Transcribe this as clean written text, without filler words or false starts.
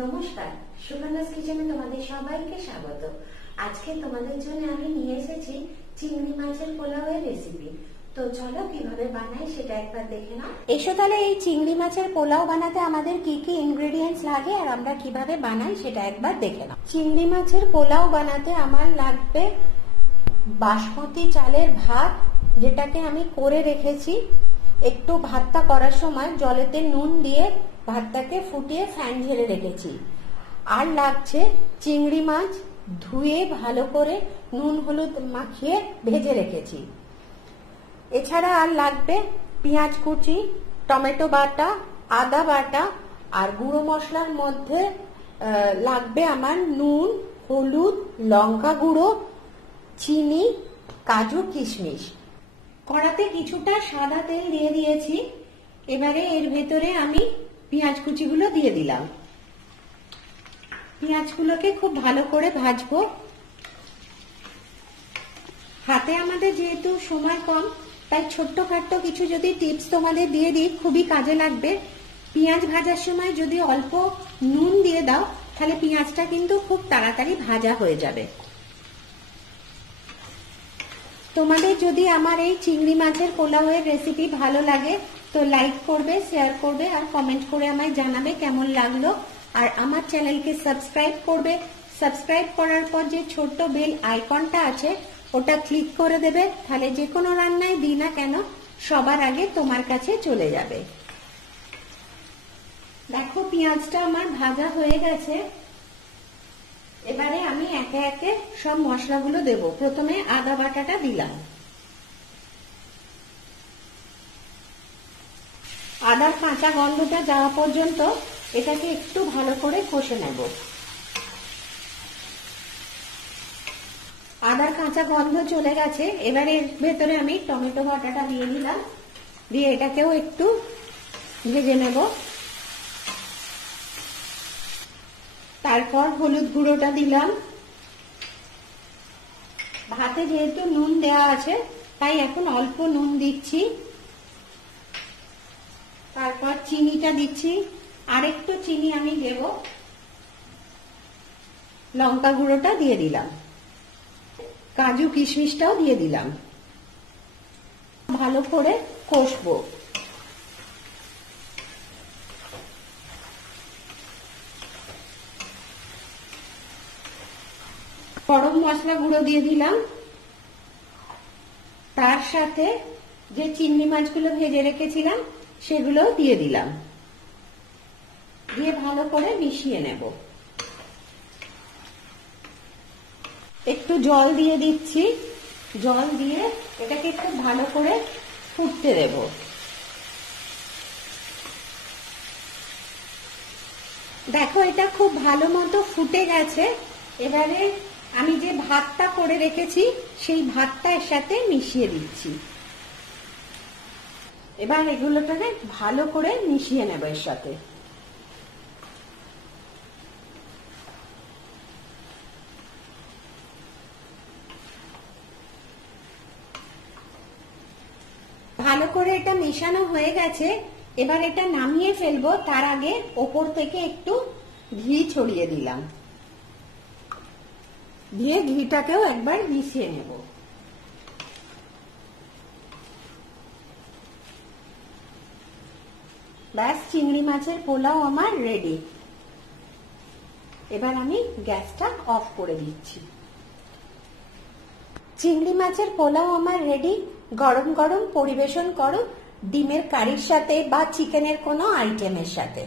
নমস্কার, সুকন্যাস কিচেনে তোমাদের সবাইকে স্বাগত। আজকে তোমাদের জন্য আমি নিয়ে এসেছি চিংড়ি মাছের পোলাওয়ের রেসিপি। তো চলো কিভাবে বানাই সেটা একবার দেখে নাও। এসো তাহলে এই চিংড়ি মাছের পোলাও বানাতে আমাদের কি কি ইনগ্রেডিয়েন্টস লাগে আর আমরা কিভাবে বানাই সেটা একবার দেখে নাও। চিংড়ি মাছের পোলাও বানাতে আমার লাগবে বাসমতি চালের ভাত, যেটাকে আমি করে রেখেছি। একটু ভাতটা করার সময় জলেতে নুন দিয়ে ভাতটাকে ফুটিয়ে ফ্যান ঝেড়ে রেখেছি। আর লাগছে চিংড়ি মাছ, ধুয়ে ভালো করে নুন হলুদ মাখিয়ে ভেজে রেখেছি। এছাড়া আর লাগবে পেঁয়াজ কুচি, টমেটো বাটা, আদা বাটা, আর গুঁড়ো মশলার মধ্যে লাগবে আমার নুন, হলুদ, লঙ্কা গুঁড়ো, চিনি, কাজু, কিশমিশ। কড়াতে কিছুটা সাদা তেল দিয়ে দিয়েছি। এবারে এর ভেতরে আমি পেঁয়াজ কুচিগুলো দিয়ে দিলাম। পেঁয়াজগুলোকে খুব ভালো করে ভাজবো। হাতে আমাদের যেহেতু সময় কম, তাই ছোট্টখাট্ট কিছু যদি টিপস তোমাদের দিয়ে দিই খুবই কাজে লাগবে। পেঁয়াজ ভাজার সময় যদি অল্প নুন দিয়ে দাও তাহলে পেঁয়াজটা কিন্তু খুব তাড়াতাড়ি ভাজা হয়ে যাবে। তোমাদের যদি আমার এই চিংড়ি মাছের পোলাওয়ের রেসিপি ভালো লাগে তো লাইক করবে, শেয়ার করবে আর কমেন্ট করে আমায় জানাবে কেমন লাগলো। আর আমার চ্যানেলকে সাবস্ক্রাইব করবে। সাবস্ক্রাইব করার পর যে ছোট্ট বেল আইকনটা আছে ওটা ক্লিক করে দেবে, তাহলে যে কোনো রান্নায় দিই না কেন সবার আগে তোমার কাছে চলে যাবে। দেখো পেঁয়াজটা আমার ভাজা হয়ে গেছে। এবারে আমি একে একে সব মশলাগুলো দেব। প্রথমে আদা বাটাটা দিলাম। আদার কাঁচা গন্ধটা যাওয়া পর্যন্ত এটাকে একটু ভালো করে কষে নেব। আদার কাঁচা গন্ধ চলে গেছে। এবারে এর ভেতরে আমি টমেটো বাটাটা দিয়ে দিলাম, দিয়ে এটাকেও একটু ভেজে নেব। তারপর হলুদ গুঁড়োটা দিলাম। ভাতে যেহেতু নুন দেওয়া আছে তাই এখন অল্প নুন দিচ্ছি। তারপর চিনিটা দিচ্ছি, আরেকটু চিনি আমি দেব। লঙ্কা গুঁড়োটা দিয়ে দিলাম, কাজু কিশমিশটাও দিয়ে দিলাম। ভালো করে কষবো। গরম মশলা গুঁড়ো দিয়ে দিলাম। তার সাথে যে চিংড়ি মাছগুলো ভেজে রেখেছিলাম সেগুলো দিয়ে দিলাম, দিয়ে ভালো করে মিশিয়ে নেব। একটু জল দিয়ে দিচ্ছি। জল দিয়ে এটাকে একটু ভালো করে ফুটতে দেব। দেখো এটা খুব ভালো মতো ফুটে গেছে। এবারে আমি যে ভাতটা করে রেখেছি সেই ভাতটা এর সাথে মিশিয়ে দিচ্ছি। এবার এগুলোটাকে ভালো করে মিশিয়ে নেব এর সাথে। ভালো করে এটা মেশানো হয়ে গেছে। এবার এটা নামিয়ে ফেলবো। তার আগে ওপর থেকে একটু ঘি ছড়িয়ে দিলাম, দিয়ে ঘিটাকেও একবার মিশিয়ে নেব। ব্যাস, চিংড়ি মাছের পোলাও আমার রেডি। এবার আমি গ্যাসটা অফ করে দিচ্ছি। চিংড়ি মাছের পোলাও আমার রেডি। গরম গরম পরিবেশন করো ডিমের কারির সাথে বা চিকেনের কোনো আইটেমের সাথে।